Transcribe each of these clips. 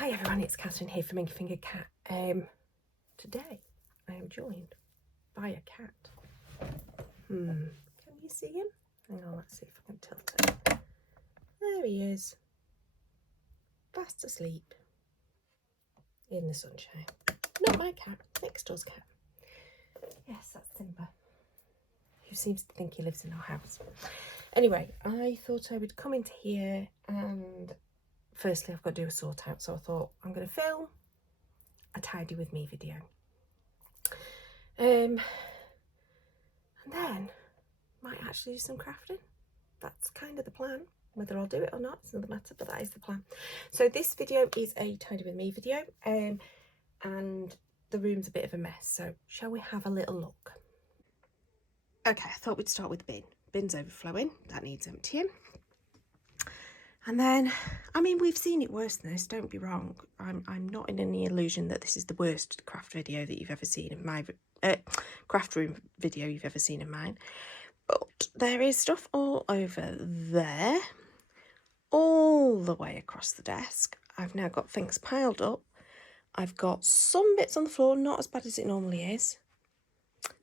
Hi everyone, it's Catherine here from Minky Finger Cat. Today I am joined by a cat. Can you see him? Hang on, let's see if I can tilt it. There he is, fast asleep in the sunshine. Not my cat, next door's cat. Yes, that's Simba, who seems to think he lives in our house. Anyway, I thought I would come into here and firstly I've got to do a sort out, so I thought I'm going to film a tidy with me video. And then might actually do some crafting. That's kind of the plan. Whether I'll do it or not, it's another matter, but that is the plan. So this video is a tidy with me video, and the room's a bit of a mess. So shall we have a little look? Okay, I thought we'd start with the bin. Bin's overflowing, that needs emptying. And then, I mean, we've seen it worse than this, don't be wrong. I'm not in any illusion that this is the worst craft video that you've ever seen in my craft room video you've ever seen in mine. But there is stuff all over there, all the way across the desk. I've now got things piled up. I've got some bits on the floor, not as bad as it normally is.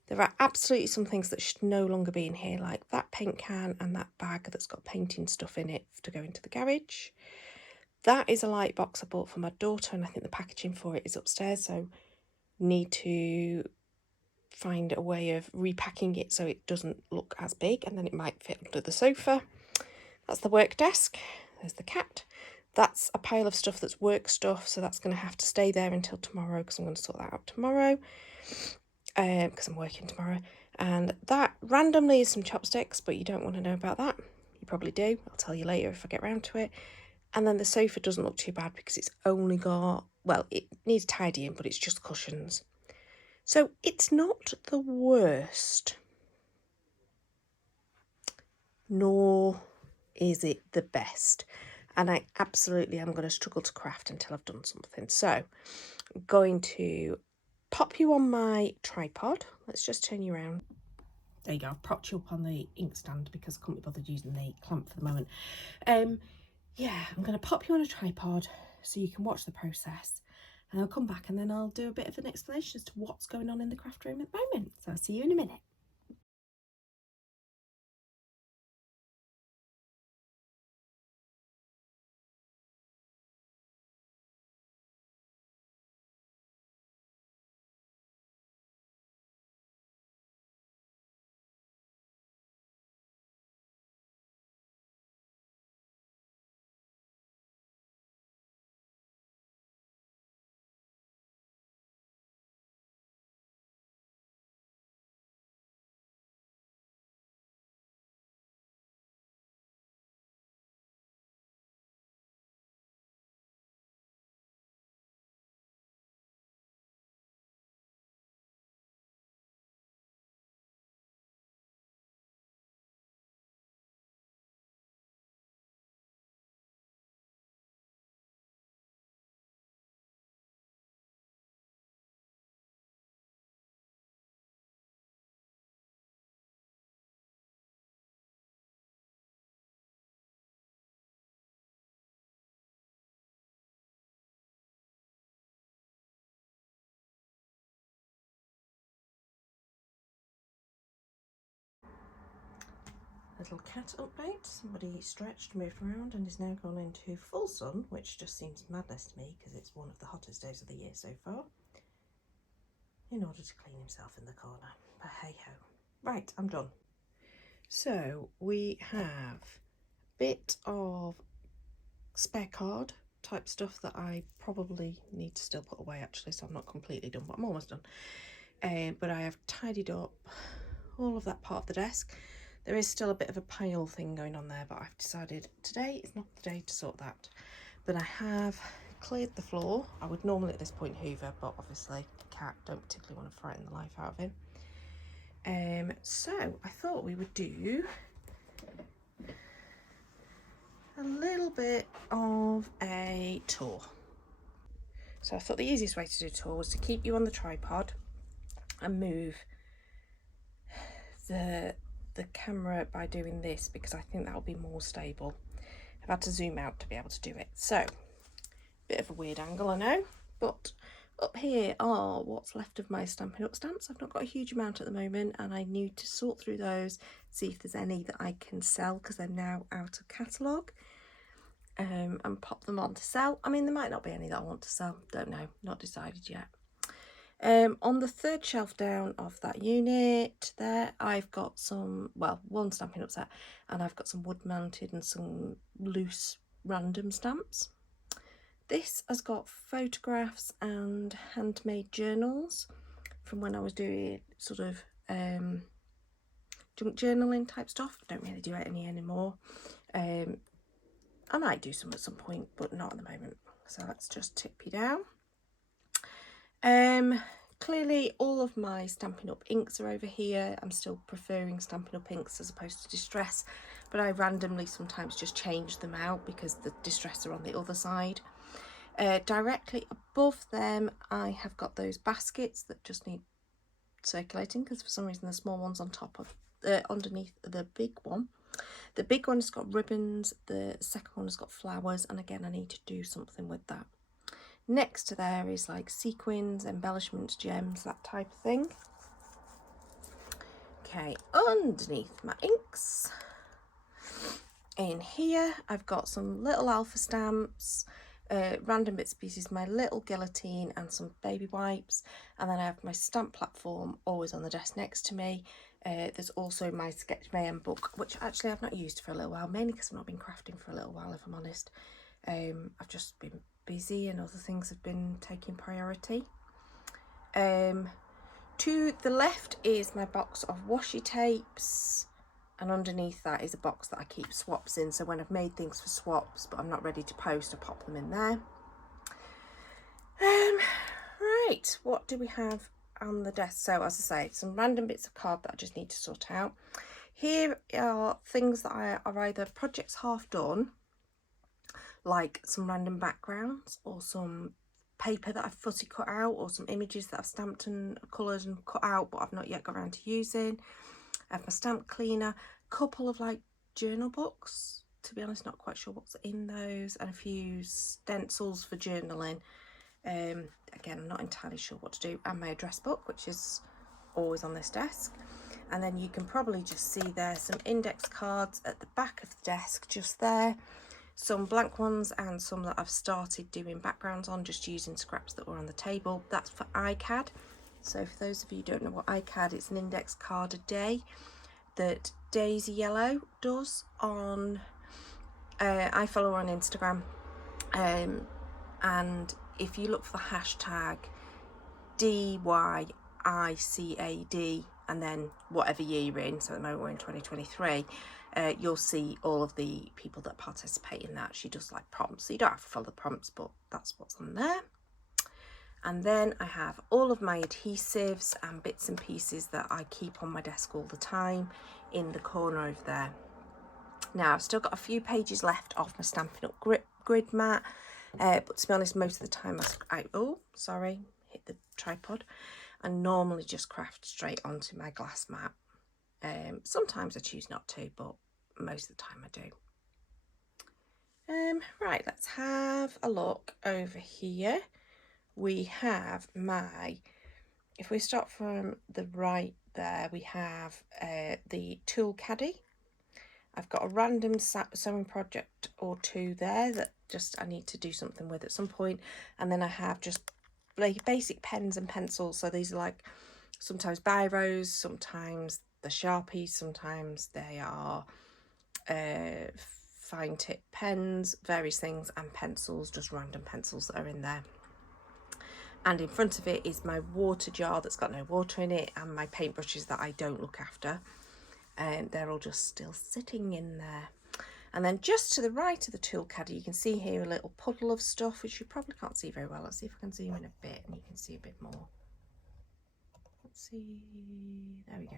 There are absolutely some things that should no longer be in here, like that paint can and that bag that's got painting stuff in it to go into the garage. That is a light box I bought for my daughter, and I think the packaging for it is upstairs, so need to find a way of repacking it so it doesn't look as big, and then it might fit under the sofa. That's the work desk. There's the cat. That's a pile of stuff that's work stuff, so that's going to have to stay there until tomorrow because I'm going to sort that out tomorrow because I'm working tomorrow. And that randomly is some chopsticks, but you don't want to know about that. You probably do. I'll tell you later if I get round to it. And then the sofa doesn't look too bad because it's only got, well, it needs tidying, but it's just cushions. So it's not the worst, nor is it the best. And I absolutely am going to struggle to craft until I've done something. So I'm going to pop you on my tripod. Let's just turn you around. There you go. I've propped you up on the inkstand because I couldn't be bothered using the clamp for the moment. Yeah, I'm going to pop you on a tripod so you can watch the process. And I'll come back and then I'll do a bit of an explanation as to what's going on in the craft room at the moment. So I'll see you in a minute. Little cat update. Somebody stretched, moved around and is now gone into full sun, which just seems madness to me because it's one of the hottest days of the year so far, in order to clean himself in the corner. But hey ho. Right, I'm done. So we have a bit of spare card type stuff that I probably need to still put away actually, so I'm not completely done, but I'm almost done. But I have tidied up all of that part of the desk. There is still a bit of a pile thing going on there, but I've decided today is not the day to sort that. But I have cleared the floor. I would normally at this point hoover, but obviously the cat, don't particularly want to frighten the life out of him. So I thought we would do a little bit of a tour. So I thought the easiest way to do a tour was to keep you on the tripod and move the camera by doing this because I think that'll be more stable. I've had to zoom out to be able to do it. So Bit of a weird angle, I know, but up here are what's left of my Stampin' Up stamps. I've not got a huge amount at the moment, and I need to sort through those, see if there's any that I can sell because they're now out of catalogue, and pop them on to sell. I mean, there might not be any that I want to sell, don't know, not decided yet. On the third shelf down of that unit there, I've got some, well, one Stampin' Up set, and I've got some wood mounted and some loose random stamps. This has got photographs and handmade journals from when I was doing sort of junk journaling type stuff. I don't really do it any anymore. I might do some at some point, but not at the moment. So let's just tip you down. Clearly all of my Stampin' Up inks are over here. I'm still preferring Stampin' Up inks as opposed to Distress, but I randomly sometimes just change them out because the Distress are on the other side. Directly above them I have got those baskets that just need circulating because for some reason the small one's on top of underneath the big one. The big one has got ribbons, the second one has got flowers, and again I need to do something with that. Next to there is like sequins, embellishments, gems, that type of thing. Okay, underneath my inks in here I've got some little alpha stamps, random bits and pieces, my little guillotine and some baby wipes, and then I have my stamp platform always on the desk next to me. There's also my Sketch Mayhem book, which actually I've not used for a little while, mainly because I've not been crafting for a little while, if I'm honest. I've just been busy and other things have been taking priority. To the left is my box of washi tapes, and underneath that is a box that I keep swaps in, so when I've made things for swaps but I'm not ready to post, I pop them in there. Right, what do we have on the desk? So as I say, some random bits of card that I just need to sort out. Here are things that are either projects half done, like some random backgrounds or some paper that I've fuzzy cut out, or some images that I've stamped and coloured and cut out but I've not yet got around to using. I have my stamp cleaner, a couple of like journal books, to be honest not quite sure what's in those, and a few stencils for journaling. Again, I'm not entirely sure what to do, and my address book, which is always on this desk. And then you can probably just see there some index cards at the back of the desk just there, some blank ones and some that I've started doing backgrounds on, just using scraps that were on the table. That's for iCAD. So for those of you who don't know what iCAD, it's an index card a day that Daisy Yellow does on, I follow her on Instagram, and if you look for the hashtag DYICAD and then whatever year you're in, so at the moment we're in 2023, you'll see all of the people that participate in that. She does like prompts, so you don't have to follow the prompts, but that's what's on there. And then I have all of my adhesives and bits and pieces that I keep on my desk all the time in the corner over there. Now I've still got a few pages left off my Stampin' Up grid mat, but to be honest, most of the time oh sorry, hit the tripod. I normally just craft straight onto my glass mat. Sometimes I choose not to, but most of the time I do. Right, let's have a look over here. We have my, if we start from the right there, we have the tool caddy. I've got a random sewing project or two there that just I need to do something with at some point. And then I have just like basic pens and pencils. So these are like sometimes biros, sometimes the Sharpies, sometimes they are fine tip pens, various things, and pencils, just random pencils that are in there. And in front of it is my water jar that's got no water in it, and my paintbrushes that I don't look after, and they're all just still sitting in there. And then just to the right of the tool caddy, you can see here a little puddle of stuff, which you probably can't see very well. Let's see if I can zoom in a bit and you can see a bit more. Let's see, there we go.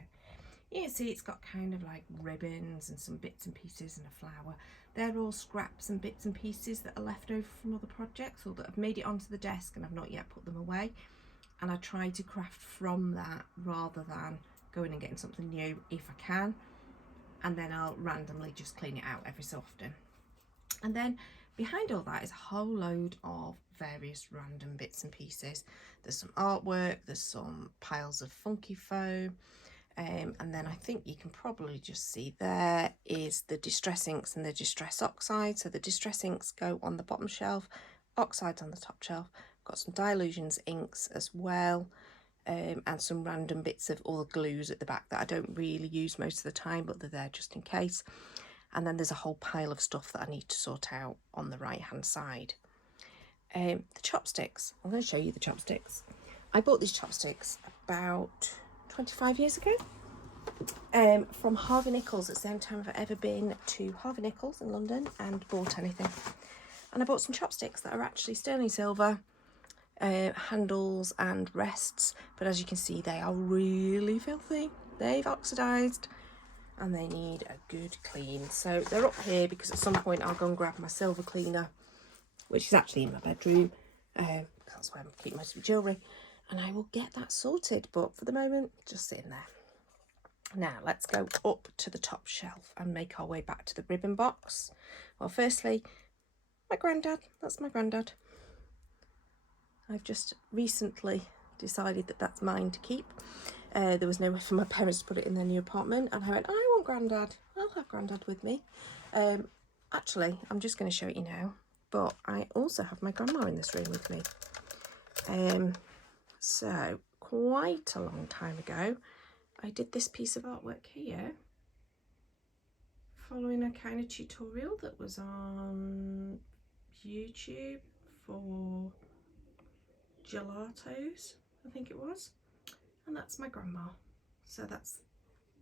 You can see it's got kind of like ribbons and some bits and pieces and a flower. They're all scraps and bits and pieces that are left over from other projects or that have made it onto the desk and I've not yet put them away. And I try to craft from that rather than going and getting something new if I can. And then I'll randomly just clean it out every so often. And then behind all that is a whole load of various random bits and pieces. There's some artwork, there's some piles of funky foam, and then I think you can probably just see there is the distress inks and the distress oxide. So the distress inks go on the bottom shelf, oxides on the top shelf. Got some Dylusions inks as well, and some random bits of all the glues at the back that I don't really use most of the time, but they're there just in case. And then there's a whole pile of stuff that I need to sort out on the right hand side. The chopsticks, I'm going to show you the chopsticks. I bought these chopsticks about 25 years ago from Harvey Nichols. It's the only time I've ever been to Harvey Nichols in London and bought anything. And I bought some chopsticks that are actually sterling silver, handles and rests, but as you can see they are really filthy. They've oxidized and they need a good clean. So they're up here because at some point I'll go and grab my silver cleaner, which is actually in my bedroom. That's where I keep most of my jewellery, and I will get that sorted. But for the moment, just sitting there. Now let's go up to the top shelf and make our way back to the ribbon box. Well, firstly, my granddad. That's my granddad. I've just recently decided that that's mine to keep. There was nowhere for my parents to put it in their new apartment, and I went, I want Grandad. I'll have Grandad with me. Actually, I'm just going to show it you now, but I also have my grandma in this room with me. So quite a long time ago, I did this piece of artwork here, following a kind of tutorial that was on YouTube for gelatos, I think it was. And that's my grandma. So that's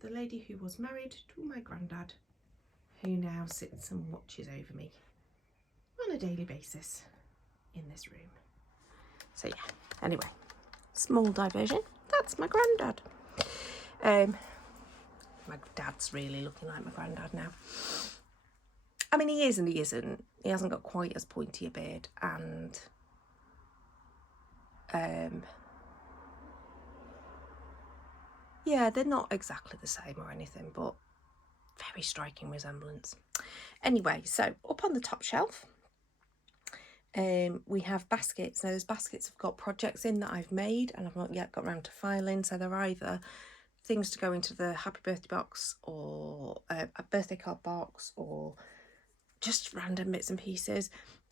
the lady who was married to my granddad, who now sits and watches over me on a daily basis in this room. So yeah, anyway, small diversion. That's my granddad. My dad's really looking like my granddad now. I mean, he is and he isn't. He hasn't got quite as pointy a beard, and yeah, they're not exactly the same or anything, but very striking resemblance. Anyway, so up on the top shelf, we have baskets. Now those baskets have got projects in that I've made and I've not yet got around to filing. So they're either things to go into the happy birthday box, or a birthday card box, or just random bits and pieces.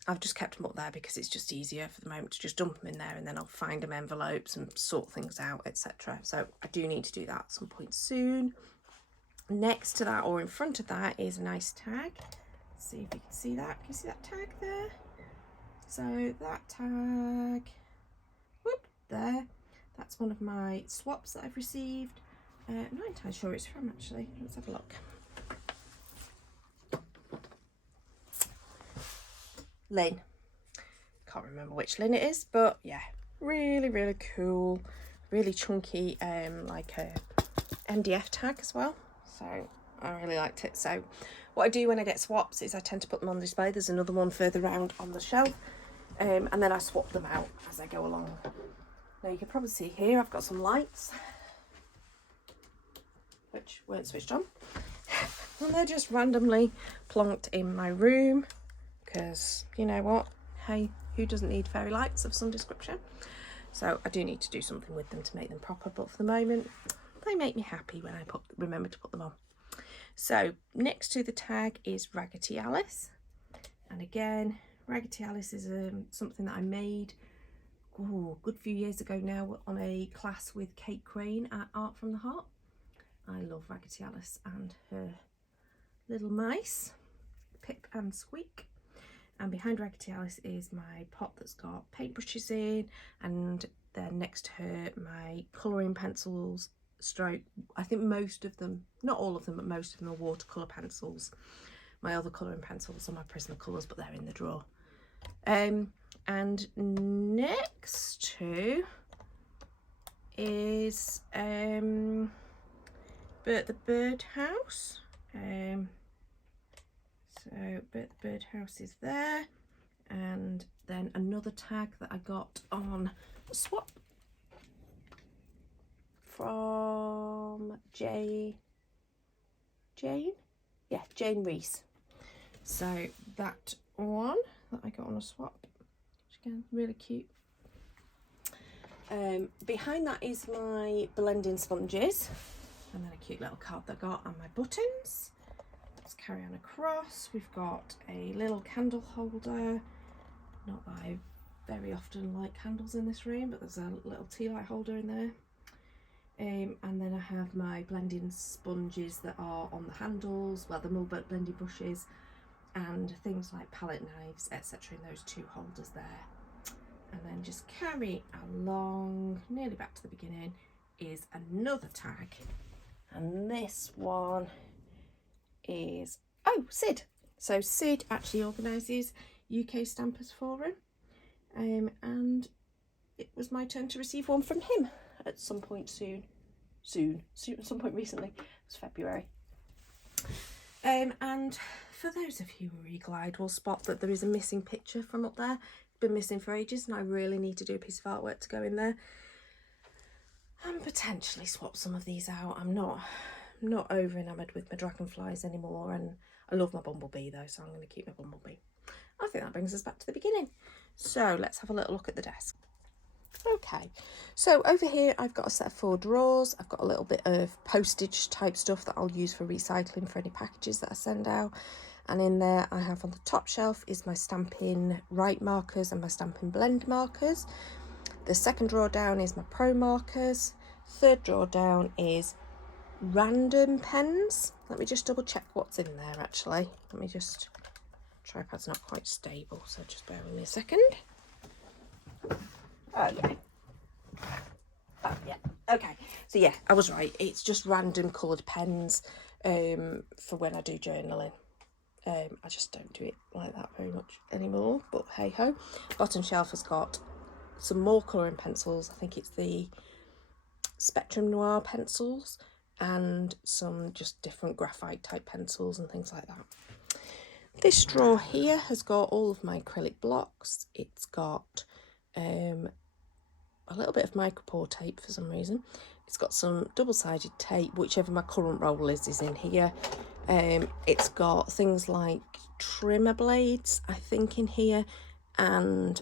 I've just kept them up there because it's just easier for the moment to just dump them in there, and then I'll find them envelopes and sort things out, etc. So I do need to do that at some point soon. Next to that, or in front of that, is a nice tag. Let's see if you can see that. Can you see that tag there? So that tag, whoop, there. That's one of my swaps that I've received. I'm not entirely sure it's from, actually. Let's have a look. Lynn. Can't remember which Lynn it is, but yeah, really, really cool. Really chunky, like a MDF tag as well. So I really liked it. So what I do when I get swaps is I tend to put them on display. There's another one further around on the shelf, and then I swap them out as I go along. Now you can probably see here I've got some lights which weren't switched on, and they're just randomly plonked in my room because, you know what, hey, who doesn't need fairy lights of some description? So I do need to do something with them to make them proper, but for the moment they make me happy when I remember to put them on. So next to the tag is Raggedy Alice, and again, Raggedy Alice is something that I made a good few years ago now on a class with Kate Crane at Art from the Heart. I love Raggedy Alice and her little mice, Pip and Squeak. And behind Raggedy Alice is my pot that's got paintbrushes in, and then next to her my colouring pencils, stroke, I think most of them, not all of them, but most of them are watercolour pencils. My other colouring pencils are my Prismacolors, but they're in the drawer. And next to is the birdhouse. So the birdhouse is there, and then another tag that I got on swap from Jane Reese. So that one that I got on a swap, which again, really cute. Behind that is my blending sponges, and then a cute little card that I got, and my buttons. Let's carry on across. We've got a little candle holder. Not that I very often light candles in this room, but there's a little tea light holder in there. And then I have my blending sponges that are on the handles, well, the more blending brushes, and things like palette knives, etc. in those two holders there. And then just carry along, nearly back to the beginning, is another tag. And this one is, oh, Sid. So Sid actually organises UK Stampers Forum, and it was my turn to receive one from him at some point soon, at some point recently. It was February. And for those of you who are eagle-eyed will spot that there is a missing picture from up there. It's been missing for ages, and I really need to do a piece of artwork to go in there and potentially swap some of these out. I'm not over enamoured with my dragonflies anymore, and I love my bumblebee though, so I'm going to keep my bumblebee. I think that brings us back to the beginning. So let's have a little look at the desk. Okay, so over here I've got a set of 4 drawers. I've got a little bit of postage type stuff that I'll use for recycling for any packages that I send out. And in there I have, on the top shelf is my Stampin' Write markers and my Stampin' Blend markers. The second drawer down is my Pro markers. Third drawer down is random pens. Let me just double check what's in there actually. Let me just, tripod's not quite stable, so just bear with me a second. Oh yeah. Oh yeah. Okay. So yeah, I was right. It's just random coloured pens for when I do journaling. I just don't do it like that very much anymore, but hey ho. Bottom shelf has got some more colouring pencils. I think it's the Spectrum Noir pencils, and some just different graphite type pencils and things like that. This drawer here has got all of my acrylic blocks. It's got a little bit of micropore tape for some reason. It's got some double-sided tape, whichever my current roll is in here. It's got things like trimmer blades, I think, in here, and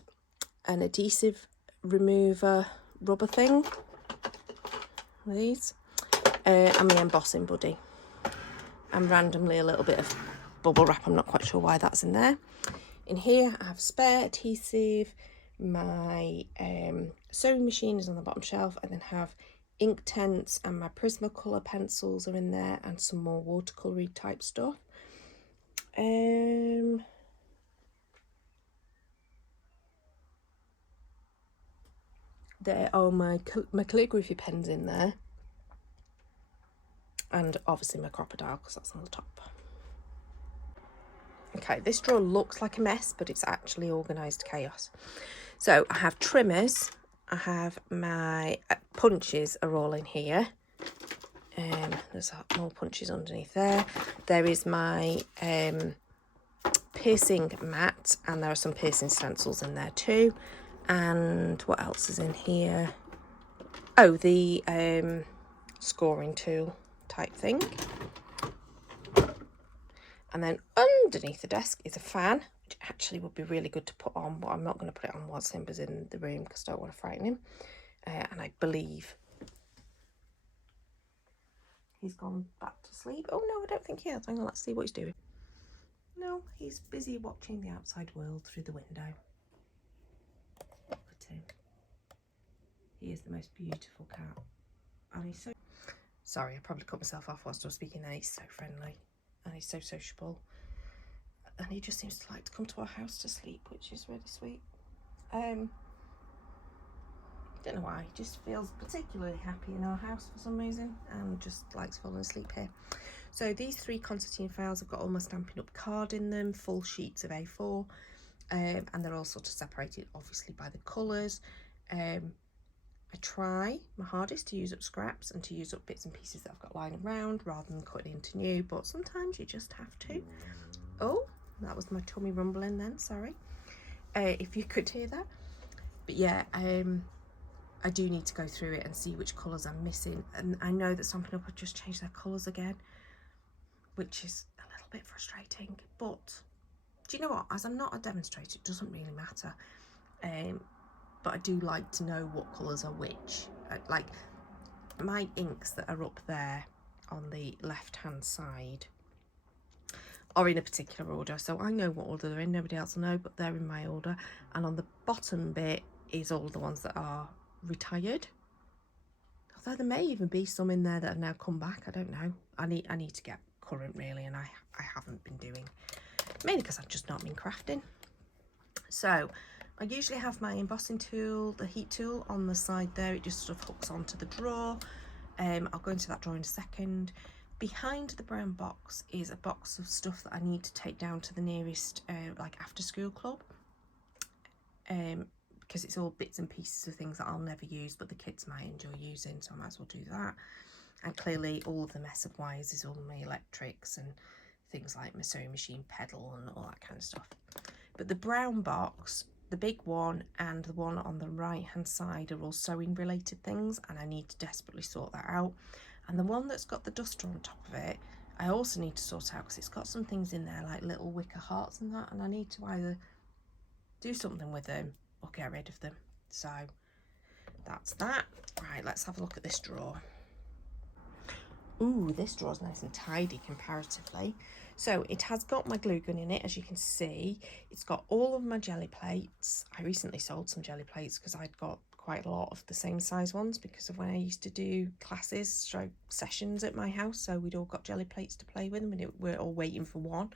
an adhesive remover rubber thing. These. And my embossing buddy. And randomly a little bit of bubble wrap. I'm not quite sure why that's in there. In here I have spare adhesive. My sewing machine is on the bottom shelf. I then have ink tents, and my Prismacolor pencils are in there, and some more watercolory type stuff. There are my calligraphy pens in there, and obviously my crocodile, because that's on the top. Okay, this drawer looks like a mess, but it's actually organised chaos. So I have trimmers, I have my punches are all in here. There's more punches underneath there. There is my piercing mat, and there are some piercing stencils in there too. And what else is in here? Oh, the scoring tool type thing. And then underneath the desk is a fan, which actually would be really good to put on, but I'm not going to put it on while Simba's in the room because I don't want to frighten him. And I believe he's gone back to sleep. Oh no, I don't think he has. Hang on, let's see what he's doing. No, he's busy watching the outside world through the window. Look at him. He is the most beautiful cat. And he's so... Sorry, I probably cut myself off whilst I was speaking there. He's so friendly. And he's so sociable, and he just seems to like to come to our house to sleep, which is really sweet. Don't know why, he just feels particularly happy in our house for some reason, and just likes falling asleep here. So these 3 concertina files have got all my Stampin' Up card in them, full sheets of A4, and they're all sort of separated obviously by the colours. I try my hardest to use up scraps and to use up bits and pieces that I've got lying around rather than cutting into new, but sometimes you just have to. Oh, that was my tummy rumbling then, sorry, if you could hear that. But yeah, I do need to go through it and see which colours I'm missing, and I know that Stampin' Up have just changed their colours again, which is a little bit frustrating, but Do you know what? As I'm not a demonstrator, it doesn't really matter. But I do like to know what colours are which. Like my inks that are up there on the left hand side are in a particular order, so I know what order they're in. Nobody else will know, but they're in my order. And on the bottom bit is all the ones that are retired. Although there may even be some in there that have now come back. I don't know. I need to get current really, and I haven't been doing, mainly because I've just not been crafting. So I usually have my embossing tool, the heat tool, on the side there. It just sort of hooks onto the drawer. I'll go into that drawer in a second. Behind the brown box is a box of stuff that I need to take down to the nearest like after school club, because it's all bits and pieces of things that I'll never use but the kids might enjoy using, so I might as well do that. And clearly all of the mess of wires is all my electrics and things like my sewing machine pedal and all that kind of stuff. But the brown box, the big one and the one on the right hand side, are all sewing related things, and I need to desperately sort that out. And the one that's got the duster on top of it, I also need to sort out, because it's got some things in there like little wicker hearts and that, and I need to either do something with them or get rid of them. So that's that. Right, let's have a look at this drawer. Ooh, this drawer's nice and tidy comparatively. So it has got my glue gun in it, as you can see. It's got all of my jelly plates. I recently sold some jelly plates because I'd got quite a lot of the same size ones because of when I used to do classes, sessions at my house. So we'd all got jelly plates to play with, and we're all waiting for one.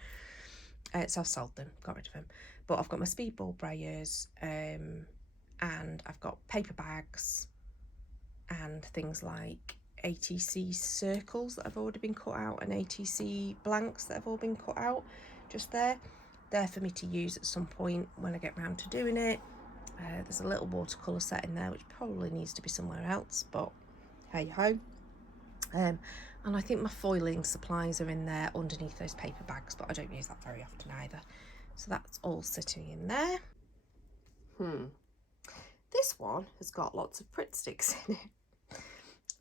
So I've sold them, got rid of them. But I've got my speedball brayers, and I've got paper bags and things like ATC circles that have already been cut out and ATC blanks that have all been cut out just there. They're for me to use at some point when I get round to doing it. There's a little watercolour set in there which probably needs to be somewhere else, but hey ho. And I think my foiling supplies are in there underneath those paper bags, but I don't use that very often either. So that's all sitting in there. This one has got lots of Pritt sticks in it.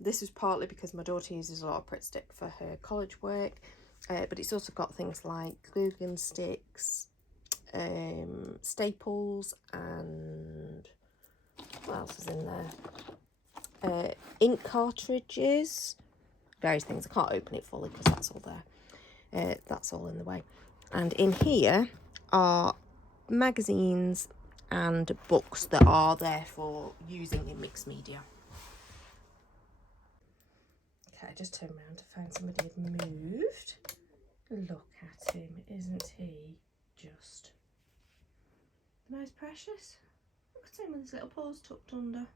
This is partly because my daughter uses a lot of Pritt stick for her college work, but it's also got things like glue gun sticks, staples, and what else is in there? Ink cartridges, various things. I can't open it fully because that's all there. That's all in the way. And in here are magazines and books that are there for using in mixed media. Okay, I just turned around to find somebody had moved. Look at him, isn't he just the most precious? Look at him with his little paws tucked under.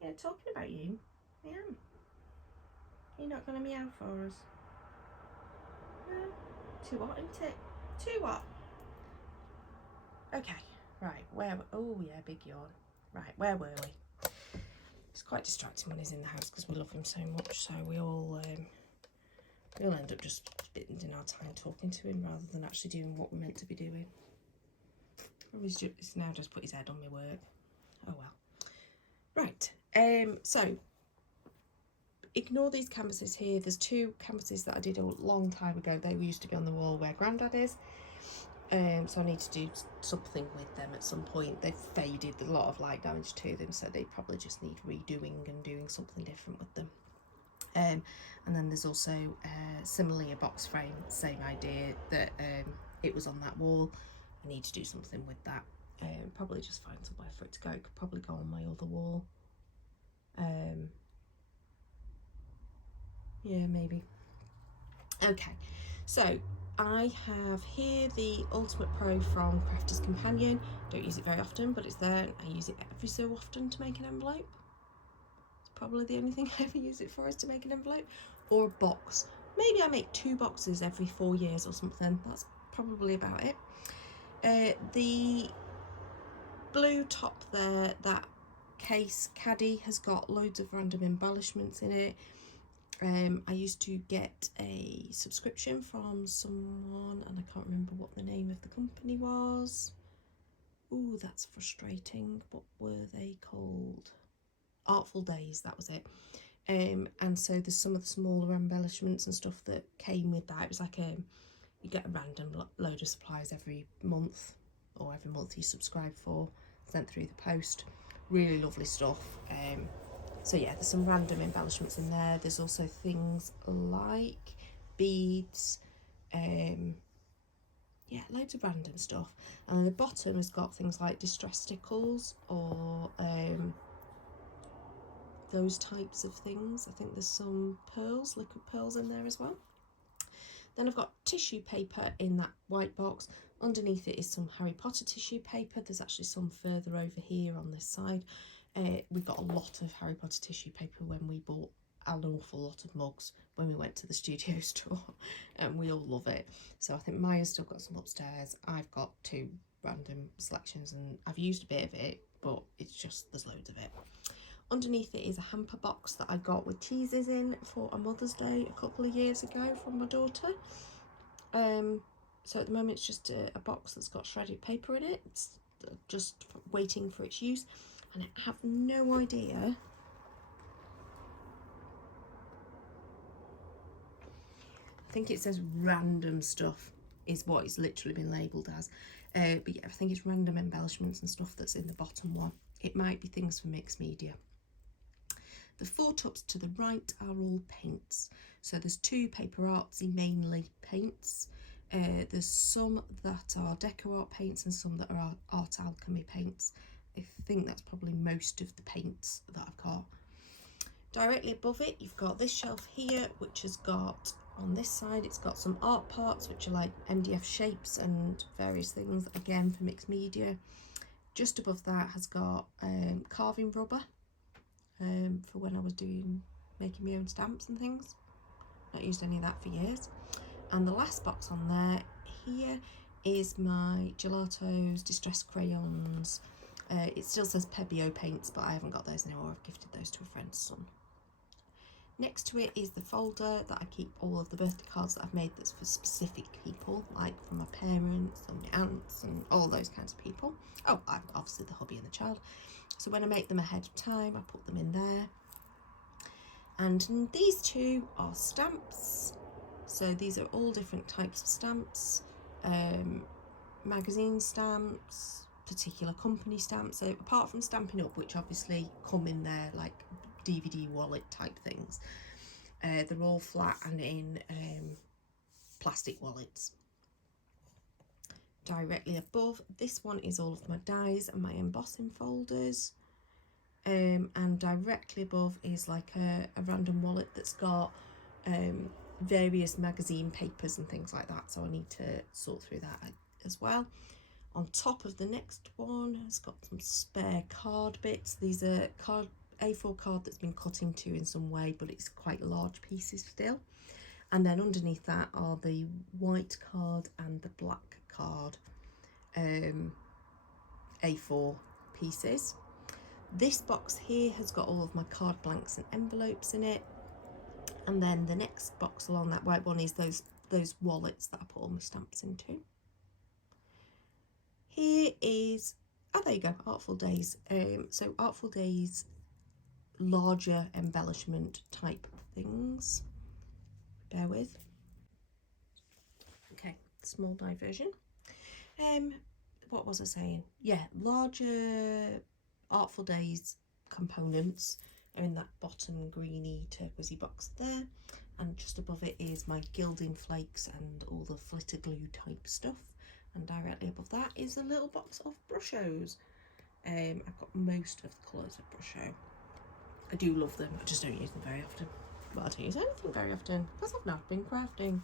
Yeah, talking about you, I am. You're not going to meow for us? No? Too hot, isn't it? Too hot. Okay, right, oh yeah, big yawn. Right, where were we? It's quite distracting when he's in the house because we love him so much, so we all end up just spending our time talking to him rather than actually doing what we're meant to be doing. He's now just put his head on my work. Oh well. Right, so ignore these canvases here. There's two canvases that I did a long time ago. They used to be on the wall where Grandad is. So I need to do something with them at some point. They've faded, a lot of light damage to them, so they probably just need redoing and doing something different with them. And then there's also similarly a box frame, same idea, that it was on that wall. I need to do something with that. Probably just find somewhere for it to go. It could probably go on my other wall. Yeah, maybe. Okay, so I have here the Ultimate Pro from Crafter's Companion. Don't use it very often, but it's there. I use it every so often to make an envelope. It's probably the only thing I ever use it for, is to make an envelope or a box. Maybe I make 2 boxes every 4 years or something. That's probably about it. The blue top there, that case caddy, has got loads of random embellishments in it. I used to get a subscription from someone, and I can't remember what the name of the company was. Ooh, that's frustrating. What were they called? Artful Days, that was it. And so there's some of the smaller embellishments and stuff that came with that. It was like you get a random load of supplies every month, or every month you subscribe for, sent through the post. Really lovely stuff. So yeah, there's some random embellishments in there. There's also things like beads, yeah, loads of random stuff. And then the bottom has got things like distress stickles, or those types of things. I think there's some pearls, liquid pearls in there as well. Then I've got tissue paper in that white box. Underneath it is some Harry Potter tissue paper. There's actually some further over here on this side. We got a lot of Harry Potter tissue paper when we bought an awful lot of mugs when we went to the studio store, and we all love it. So I think Maya's still got some upstairs. I've got 2 random selections, and I've used a bit of it, but it's just, there's loads of it. Underneath it is a hamper box that I got with cheeses in for a Mother's Day a couple of years ago from my daughter. So at the moment it's just a box that's got shredded paper in it. It's just waiting for its use, and I have no idea I think it says random stuff is what it's literally been labelled as. But yeah, I think it's random embellishments and stuff that's in the bottom one. It might be things for mixed media. The 4 tubs to the right are all paints. So there's 2 paper artsy mainly paints. There's some that are deco art paints and some that are art alchemy paints. I think that's probably most of the paints that I've got. Directly above it, you've got this shelf here, which has got, on this side, it's got some art parts, which are like MDF shapes and various things, again for mixed media. Just above that has got carving rubber for when I was making my own stamps and things. Not used any of that for years. And the last box on there here is my Gelato's Distress crayons. It still says Pebeo paints, but I haven't got those anymore. I've gifted those to a friend's son. Next to it is the folder that I keep all of the birthday cards that I've made that's for specific people, like for my parents and my aunts and all those kinds of people. Oh, obviously the hubby and the child. So when I make them ahead of time, I put them in there. And these 2 are stamps. So these are all different types of stamps, magazine stamps, particular company stamps. So apart from Stampin' Up, which obviously come in there like DVD wallet type things, they're all flat and in plastic wallets. Directly above, this one is all of my dies and my embossing folders, and directly above is like a random wallet that's got various magazine papers and things like that, so I need to sort through that as well. On top of the next one has got some spare card bits. These are A4 card that's been cut into in some way, but it's quite large pieces still. And then underneath that are the white card and the black card A4 pieces. This box here has got all of my card blanks and envelopes in it. And then the next box along that white one is those wallets that I put all my stamps into. Here is, oh there you go, Artful Days. So Artful Days larger embellishment type things. Bear with. Okay, small diversion. What was I saying? Yeah, larger Artful Days components are in that bottom greeny turquoisey box there, and just above it is my gilding flakes and all the flitter glue type stuff, and directly above that is a little box of Brushos. I've got most of the colours of Brusho. I do love them, I just don't use them very often. Well, I don't use anything very often because I've not been crafting.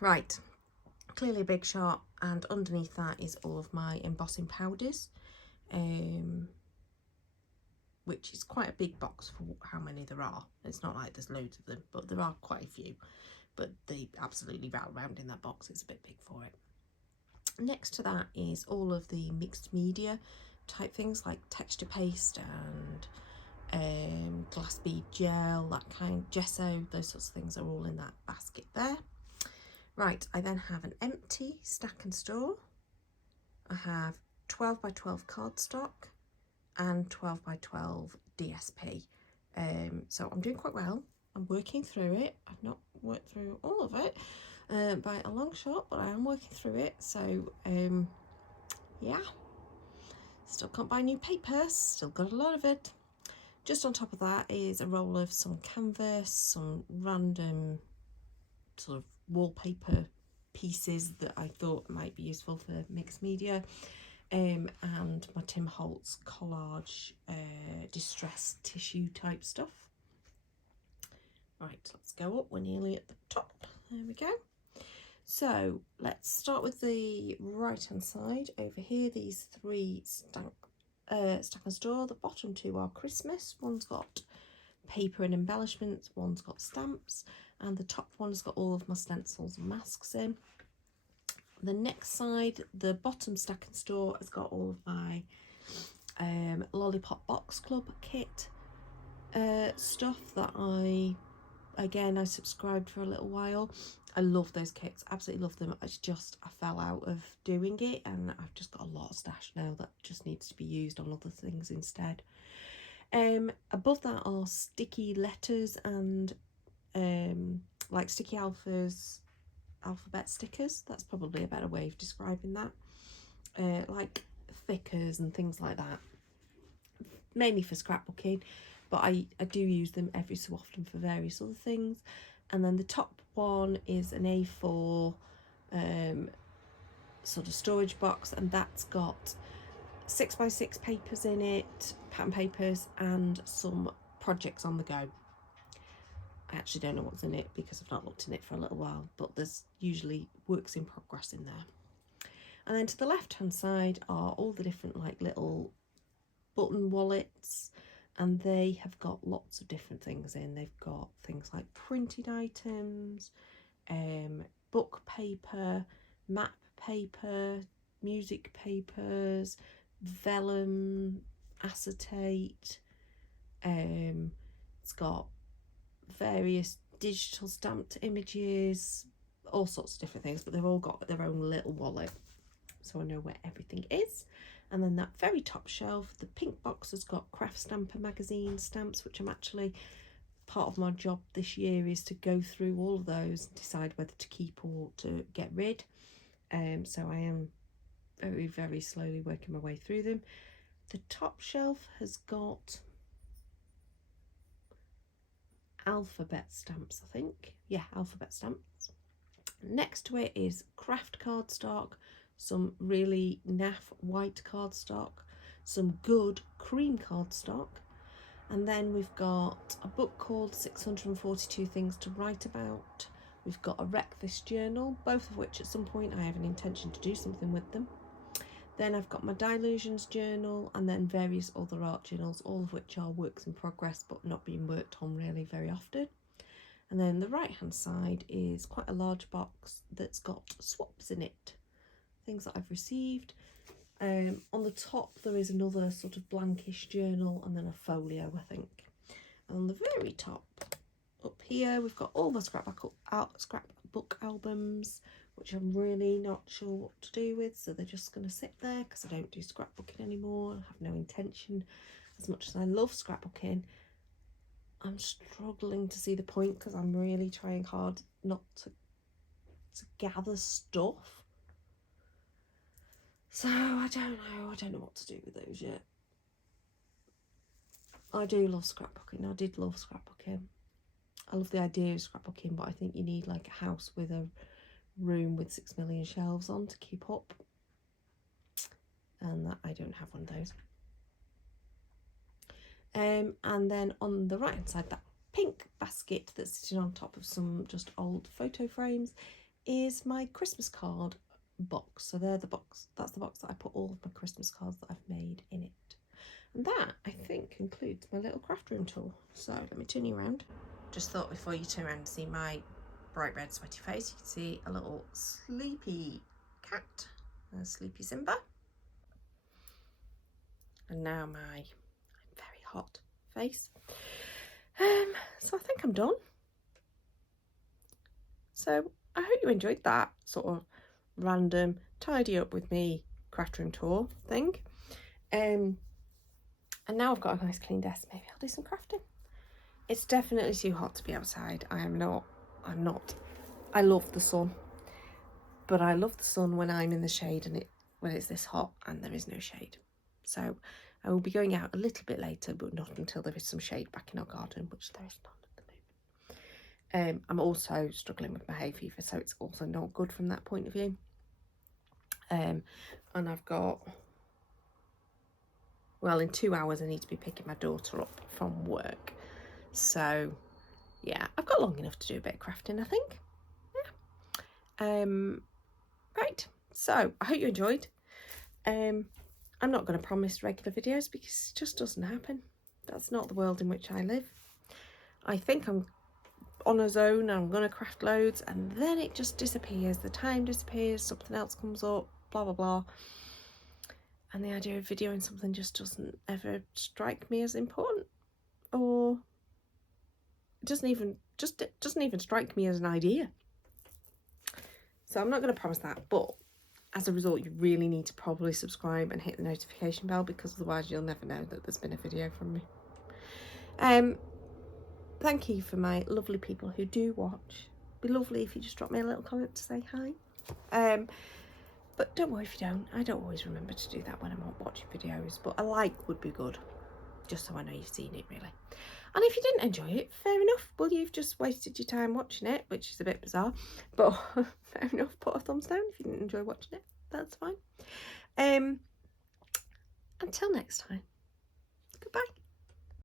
Right, clearly a big shot, and underneath that is all of my embossing powders, which is quite a big box for how many there are. It's not like there's loads of them, but there are quite a few, but they absolutely rattle around in that box. It's a bit big for it. Next to that is all of the mixed media type things like texture paste and glass bead gel, that kind, gesso, those sorts of things are all in that basket there. Right, I then have an empty stack and store. I have 12 by 12 cardstock and 12 by 12 DSP. So I'm doing quite well. I'm working through it. I've not worked through all of it. by a long shot, but I am working through it. So yeah, still can't buy new paper, still got a lot of it. Just on top of that is a roll of some canvas, some random sort of wallpaper pieces that I thought might be useful for mixed media, and my Tim Holtz collage distressed tissue type stuff. Right, let's go up. We're nearly at the top. There we go. So let's start with the right hand side. Over here, these three stack and store. The bottom two are Christmas. One's got paper and embellishments, one's got stamps, and the top one's got all of my stencils and masks in. The next side, the bottom stack and store, has got all of my Lollipop Box Club kit stuff that I subscribed for a little while. I love those kits, absolutely love them. It's just I fell out of doing it, and I've just got a lot of stash now that just needs to be used on other things instead. Above that are sticky letters and like sticky alphabet stickers. That's probably a better way of describing that. Like thickers and things like that, mainly for scrapbooking, but I do use them every so often for various other things. And then the top one is an A4 sort of storage box, and that's got 6x6 papers in it, pattern papers, and some projects on the go. I actually don't know what's in it because I've not looked in it for a little while, but there's usually works in progress in there. And then to the left hand side are all the different like little button wallets, and they have got lots of different things in. They've got things like printed items, book paper, map paper, music papers, vellum, acetate. It's got various digital stamped images, all sorts of different things, but they've all got their own little wallet, so I know where everything is. And then that very top shelf, the pink box, has got Craft Stamper magazine stamps, which I'm actually, part of my job this year is to go through all of those and decide whether to keep or to get rid. So I am very, very slowly working my way through them. The top shelf has got alphabet stamps, I think. Yeah, alphabet stamps. Next to it is craft cardstock, some really naff white cardstock, some good cream cardstock, and then we've got a book called 642 Things to Write About. We've got a Wreck This journal, both of which at some point I have an intention to do something with them. Then I've got my Dilutions journal, and then various other art journals, all of which are works in progress but not being worked on really very often. And then the right hand side is quite a large box that's got swaps in it, things that I've received. On the top there is another sort of blankish journal, and then a folio, I think. And on the very top up here we've got all the scrapbook albums, which I'm really not sure what to do with, so they're just going to sit there because I don't do scrapbooking anymore. I have no intention. As much as I love scrapbooking, I'm struggling to see the point because I'm really trying hard not to gather stuff. So I don't know what to do with those yet. I do love scrapbooking. I did love scrapbooking. I love the idea of scrapbooking, but I think you need like a house with a room with 6 million shelves on to keep up, and that I don't have one of those. And then on the right hand side, that pink basket that's sitting on top of some just old photo frames is my Christmas card box. So that's the box that I put all of my Christmas cards that I've made in it. And that, I think, concludes my little craft room tour. So let me turn you around. Just thought before you turn around to see my bright red sweaty face, you can see a little sleepy cat, a sleepy Simba. And now my very hot face. So I think I'm done. So I hope you enjoyed that sort of random tidy up with me craft room tour thing. And now I've got a nice clean desk. Maybe I'll do some crafting. It's definitely too hot to be outside. I'm not I love the sun, but I love the sun when I'm in the shade and when it's this hot and there is no shade. So I will be going out a little bit later, but not until there is some shade back in our garden, which there is not at the moment. I'm also struggling with my hay fever, so it's also not good from that point of view. And I've got, well, in 2 hours I need to be picking my daughter up from work. So yeah, I've got long enough to do a bit of crafting, I think. Yeah. Right, so I hope you enjoyed. I'm not going to promise regular videos because it just doesn't happen. That's not the world in which I live. I think I'm on a zone and I'm going to craft loads, and then it just disappears. The time disappears, something else comes up, blah blah blah, and the idea of videoing something just doesn't ever strike me as important, or it doesn't even strike me as an idea. So I'm not going to promise that, but as a result, you really need to probably subscribe and hit the notification bell, because otherwise you'll never know that there's been a video from me. Thank you for my lovely people who do watch. It'd be lovely if you just drop me a little comment to say hi. But don't worry if you don't. I don't always remember to do that when I'm watching videos, but a like would be good, just so I know you've seen it, really. And if you didn't enjoy it, fair enough. Well, you've just wasted your time watching it, which is a bit bizarre, but fair enough. Put a thumbs down if you didn't enjoy watching it. That's fine. Until next time, goodbye.